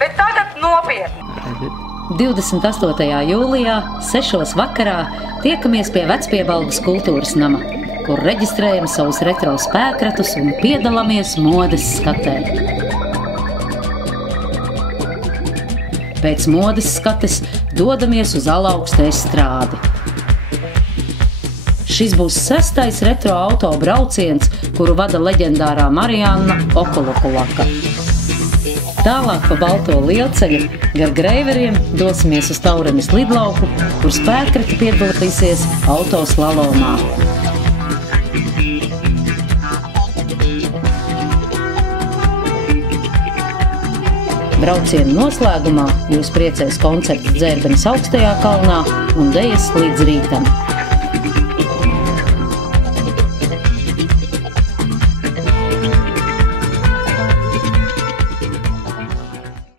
Bet tagad nopietni. 28. jūlijā 6. vakarā tiekamies pie Vecpiebalgas kultūras nama, kur reģistrējam savus retro spēkratus un piedalāmies modes skatē. Pēc modes skates dodamies uz Alaugsta estrādi. Šis būs 6. retro auto brauciens, kuru vada leģendārā Marianna Okolokulaka. Tālāk pa Balto lielceļu gar Greiveriem dosimies uz Taurenes lidlauku, kur spēkrati piedalīsies autoslalomā. Brauciena noslēgumā jūs priecēs koncerts Dzērbenes augstajā kalnā un dejas līdz rītam.